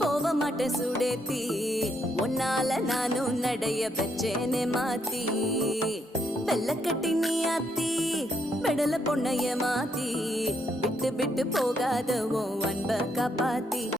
போக மாட்டேன் சுடேத்தி உன்னால நானும் நடைய பெச்சேனே மாத்தி வெள்ள கட்டி நீ ஆத்தி பெடல பொண்ணைய மாத்தி விட்டு விட்டு போகாத உன் அன்ப காப்பாத்தி